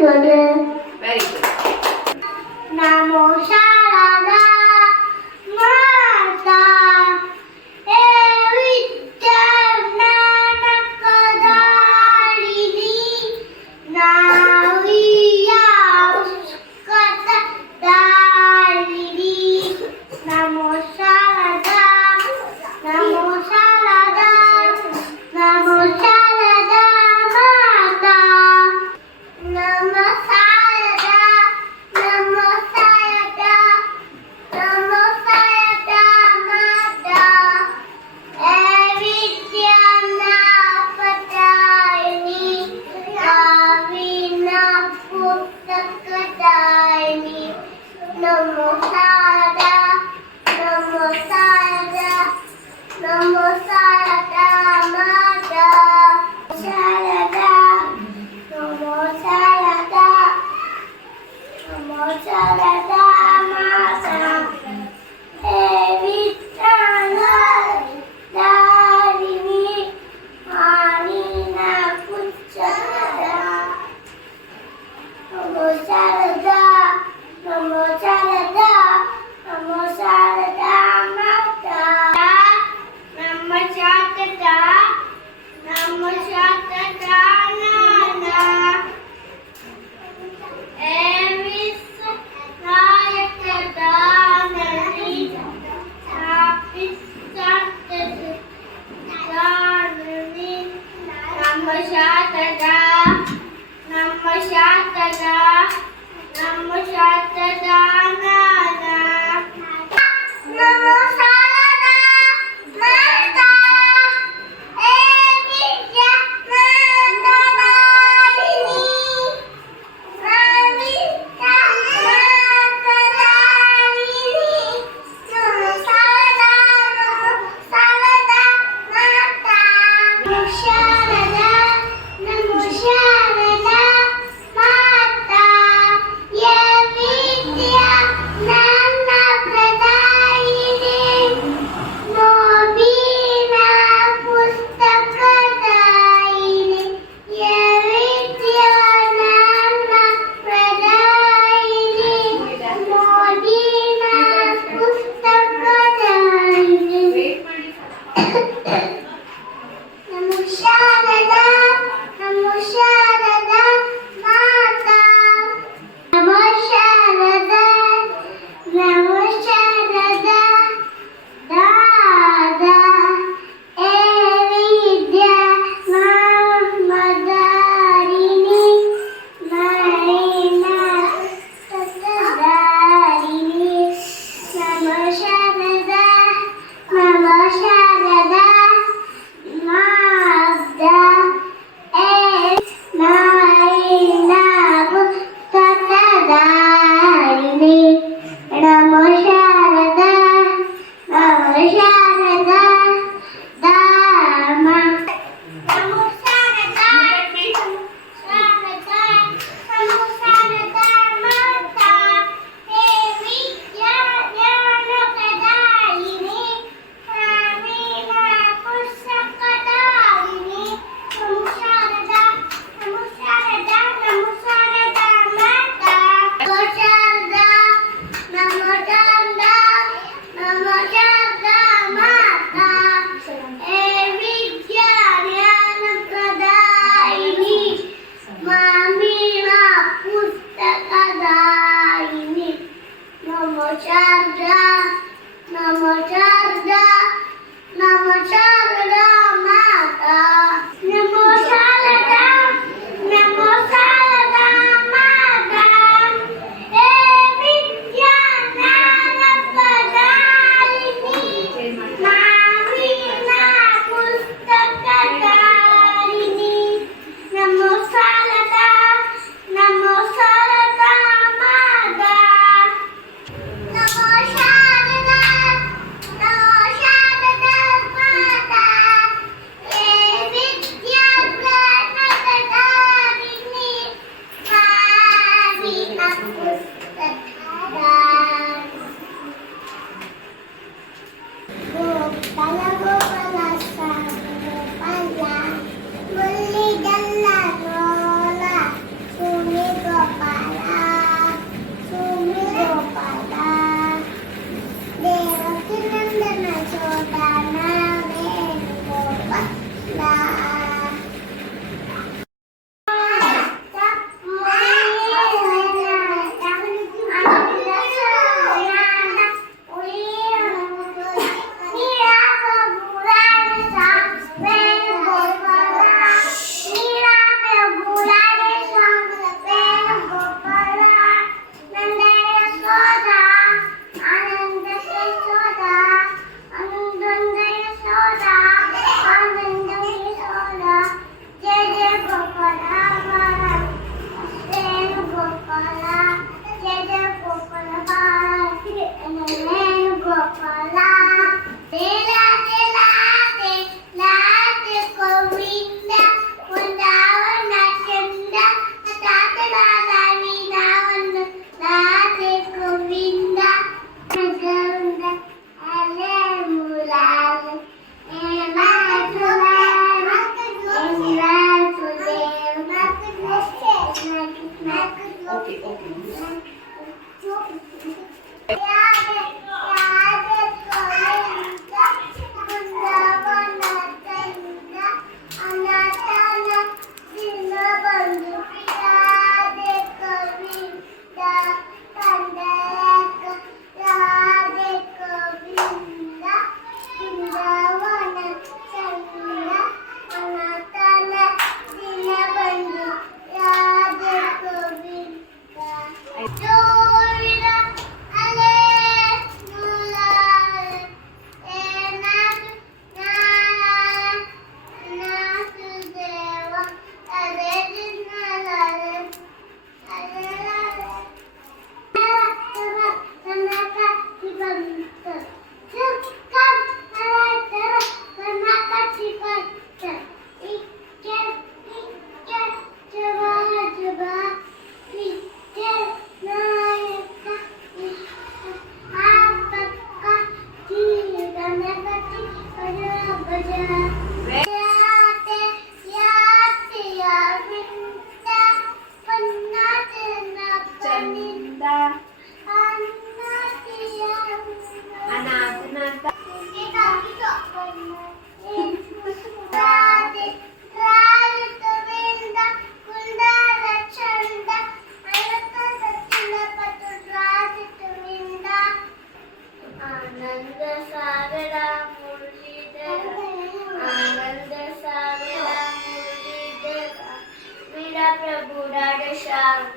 good. Very good. Namo Sharada Mata Evitananakadalini Naviya Uskatadalini Namo Sharada Namo Sharada Namo Sharada Mata Namo Sharada Namo Sharada Namo Sharada Mata Evidyana Padaini Kavina Pustakadaini Namo Sharada Namo Sharada Namo Sharada Mata Sharada Namo Sharada Namo Sharada Mata Evitana Darini Anina Kuchara Namo Sharada Namo Sharada Namo Sharada Mata Namo Sharada Namo Sharada Nana Evis Nayakadanani Tapisadanani Namo Sharada Namo Sharada Namo Sharada Nana Namo Sharada Mata Evidya Nandalini Navita Nandalini Namo Sharada Mata Namo Sharada Namo Sharada Mata Evidya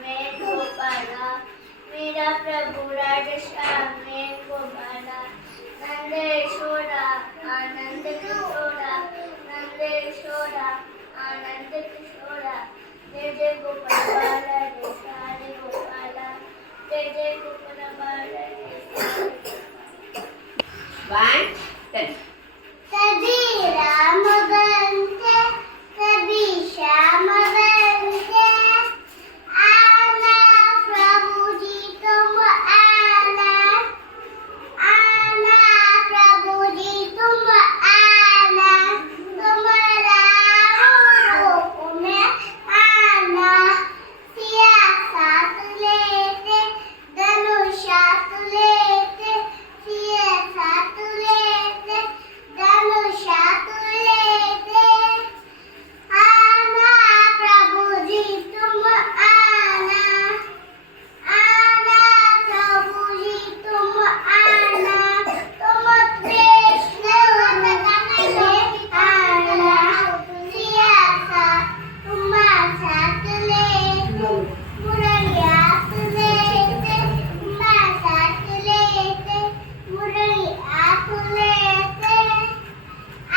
में गोपाला मेरा प्रभु राजा श्याम में गोपाला नंद यशोदा आनंद किशोरा नंद यशोदा आनंद किशोरा जय जय गोपाल बाला जय सारे गोपाला जय जय गोपाल बाला जय सारे 1 10 सभी राम बनते सभी श्याम बनते आना प्रभु जी तुम आना प्रभु जी तुम आना तुम्हारा रूप में आना सिया साथ लेते धनुष साथ लेते सिया साथ लेते धनुष साथ लेते आना प्रभु जी तुम आना प्रभु जी तुम आना तुम कृष्ण आना सिया साथ तुम साथ लेते मुरली हाथ लेते तुम साथ लेते मुरली हाथ लेते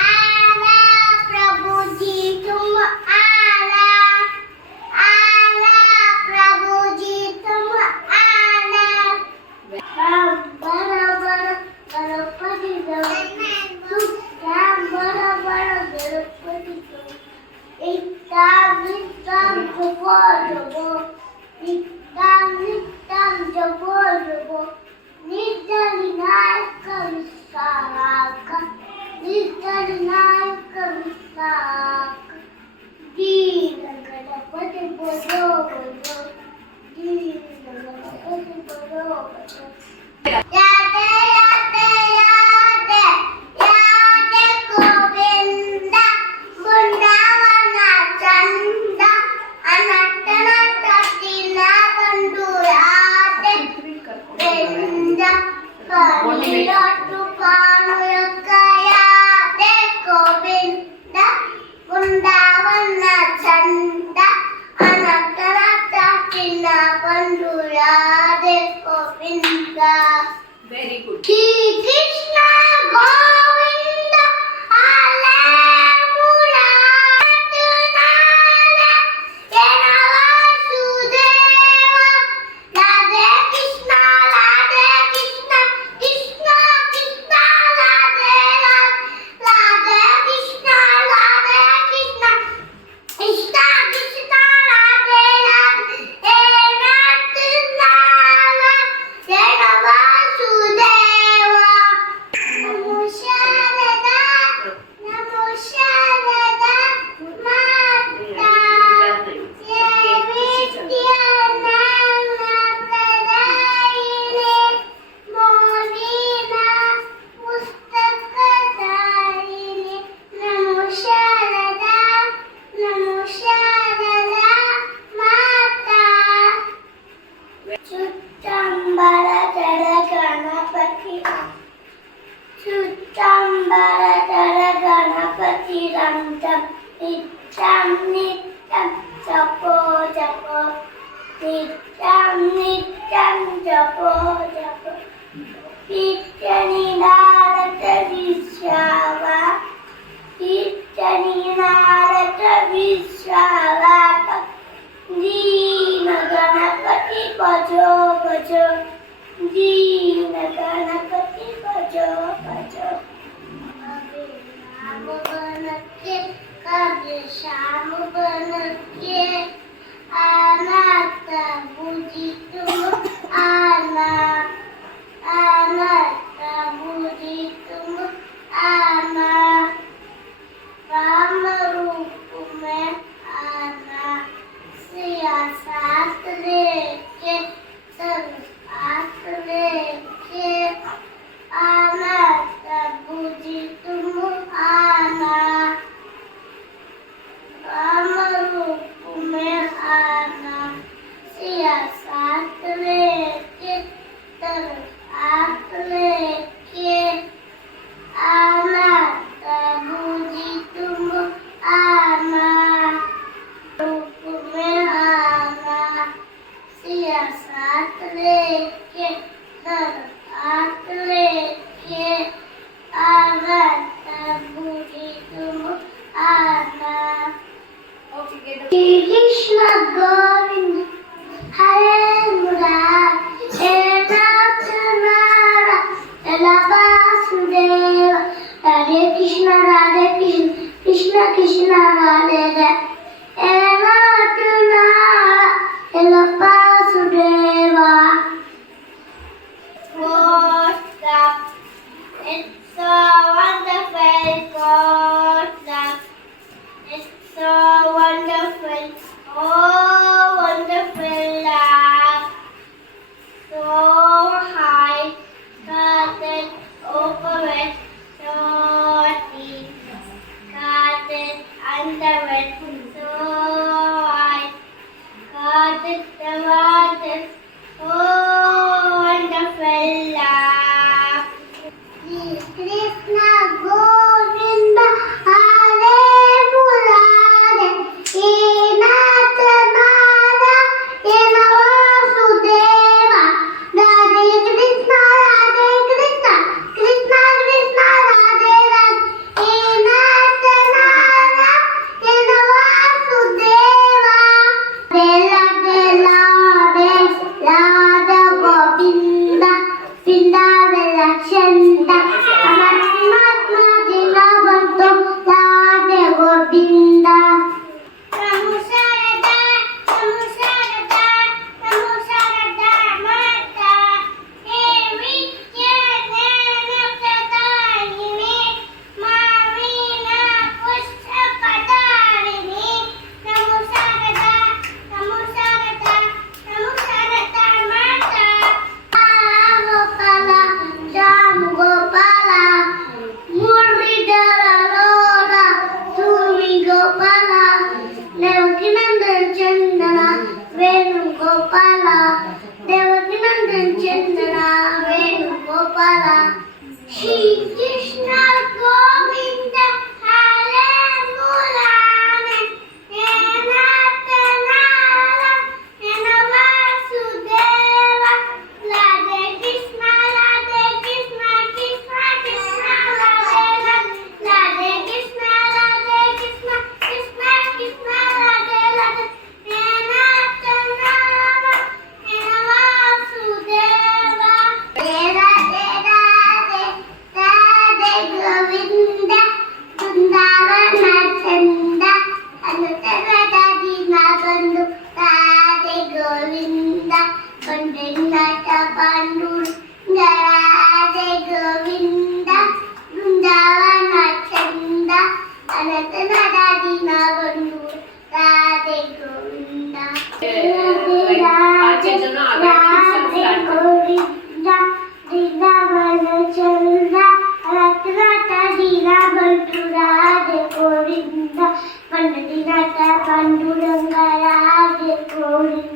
आना प्रभु जी तुम आना प्रभु जी तुम आना बड़ा बड़ा गणपति दो राम बड़ा बड़ा गणपति दो इत्ताम जपो जपो इत्ताम जपो जपो नित्यानिनायक विशाख नित्यानिनायक विशाख दीन गणपति बोलो बोलो दीन गणपति बोलो बोलो यादे यादे यादे यादे गोविंद बृंदावन चंद अनंत नटतिन बंधु यादे गोविंद कलिलट्टु कानुयक यादे गोविंद बृंदावन चंद अनंत नटतिन बंधु यादे Govind very good Shri Krishna Govinda Hare Murari Nara Jana Vasudeva Radhe Krishna Krishna Krishna Radhe Radhe Radhe Krishna Krishna Krishna Krishna Radhe Radhe He Nath Nara Jana Vasudeva Namo Sharada Namo Sharada Mata Sevityana Pradayine Monina Pustakadayine Namo Sharada Mata Chuttambara Jara Ganapati Chuttambara Jara Ganapati Ramtam Nityam Nityam Japo Japo Nityam Nityam Japo Japo Nityani Narata Vishwava Nityani Narata Vishwava Dina Ganapati Bhajo Bhajo Dina Ganapati Bhajo Bhajo Kabir Ram Banake Kabir Sham Banake Anata Buji Tum Ana Anata Buji Tum Ana Ram Roop में आना सिया साथ लेके सब साथ लेके आना प्रभु जी तुम आना राम रूप में आना सिया साथ लेके सब साथ लेके आना प्रभु जी तुम आना रूप में आना Krishna Radhe Ela Tuna Ela Vasudeva. What's up? It's so wonderful. What's up? It's so wonderful. Oh, wonderful love. So high, started over it, so deep, started under it, so high, started the water, oh, wonderful love. Krishna Govinda Hare Murare Enata Nara Ena Vasudeva. Radhe Krishna Krishna Krishna Radhe Radhe Enata Nara Ena Vasudeva. Radhe Radhe Radha Govinda Vindavela Chanda Amatma Dina Banto Radhe Govinda. Namo Sarada Namo Sarada Namo Sarada Mata Devi Jnana Pradaini Mavina Pushapadarini. Namo Sarada Namo Sarada Namo Sarada Mata Gopala Jam Gopala Murlidhara Lola Sumi Gopala Devakinandan Chandana Venu Gopala Devakinandan Chandana Venu Gopala. Shri Krishna Govinda Hare Murare Enata Nara Ena Vasudeva. Radhe Krishna Krishna Krishna Radhe Radhe. Radhe Krishna Krishna Krishna Krishna Radhe Radhe. Enata Nara Ena Vasudeva. Radhe Radhe Radhe Govinda Vrindavana Chanda Anutara Dina Bandhu Radhe Govinda Pandinata Bandhu Radhe Govinda Vrindavana Chanda Anutara Dina Bandhu Radhe Govinda. পাঁচের জন্য আবার Radhe Govinda Vrindavana Chanda Anutara Dina Bandhu Radhe Govinda Pandinata Bandhu Radhe Govinda.